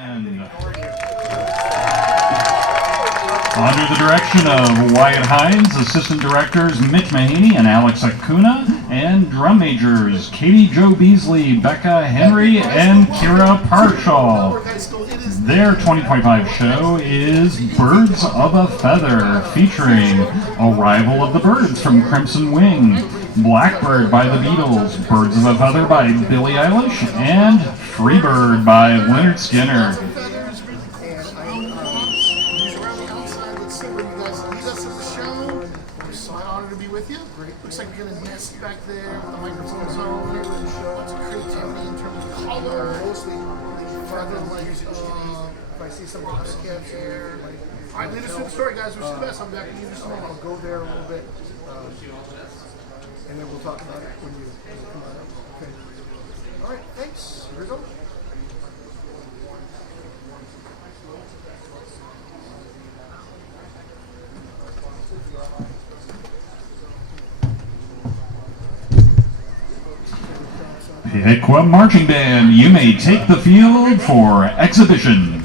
Under the direction of Wyatt Hines, assistant directors Mitch Mahaney and Alex Acuna, and drum majors Katie Jo Beasley, Becca Henry, and Kira Parshall. Their 2025 show is Birds of a Feather, featuring Arrival of the Birds from Crimson Wing, Blackbird by the Beatles, Birds of a Feather by Billie Eilish, and Freebird by Lynyrd Skynyrd. Looks like we're going to nest back there with the microphone zone. Lots of creativity in terms of color. Mostly rather like if I see some cats here. All right, lead us through the story, guys. Wish you the best. I'm back to you just a minute. I'll go there a little bit. And then we'll talk about it when you come out. Okay. All right, thanks. Here we go. Piqua Marching Band, you may take the field for exhibition.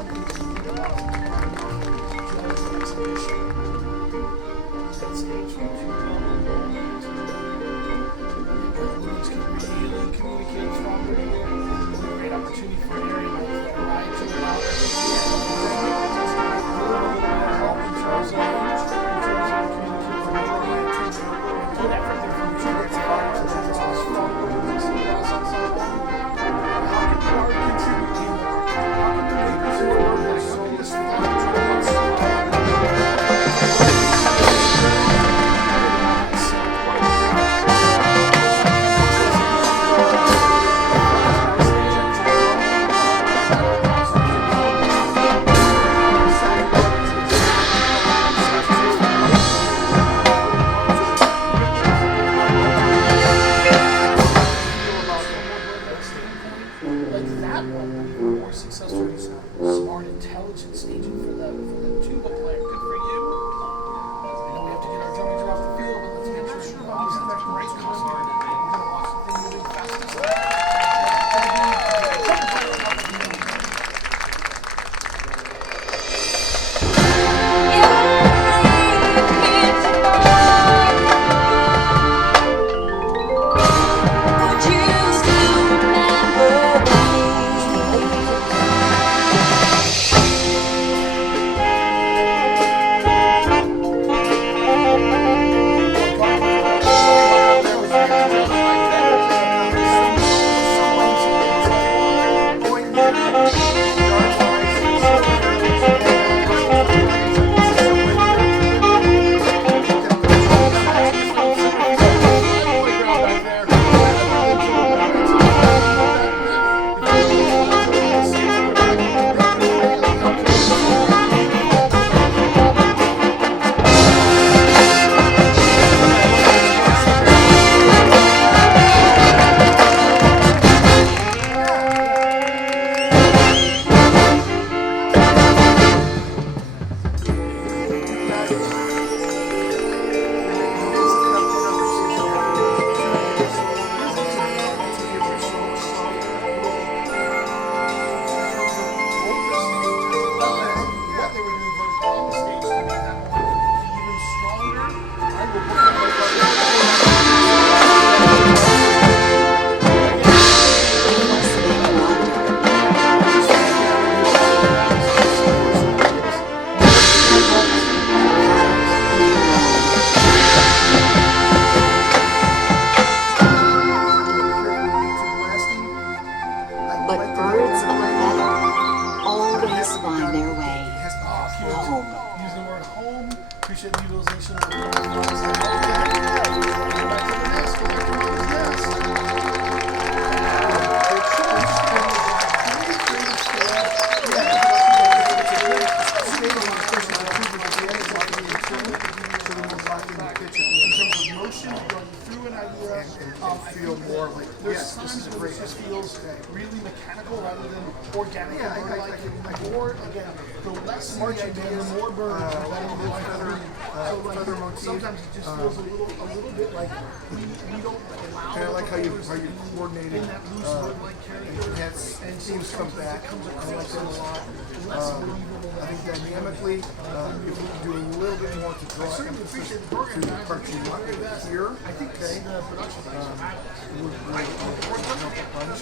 something to think about. Exhibition. Set stage for movies can really communicate stronger here. It's a great opportunity for an area like that. Right to allow help in terms of communication. Put everything from trigger to art to smart, intelligent staging for the tuba player. Good for you. I know we have to get our drummers off the field, but let's get your drums. That's great concert. We're going to watch the thing moving fast. Appreciate the utilization of the feel more like yes, this is great. This feels really mechanical rather than organic. Yeah, I like it. More again, the less marching band, the more burn. Feather motif. Sometimes it just feels a little bit like we don't allow. And I like how you coordinated. And seems comes back. I like that a lot. I think dynamically, if we can do a little bit more to draw emphasis to the cartoon here, I think the production would really help a bunch.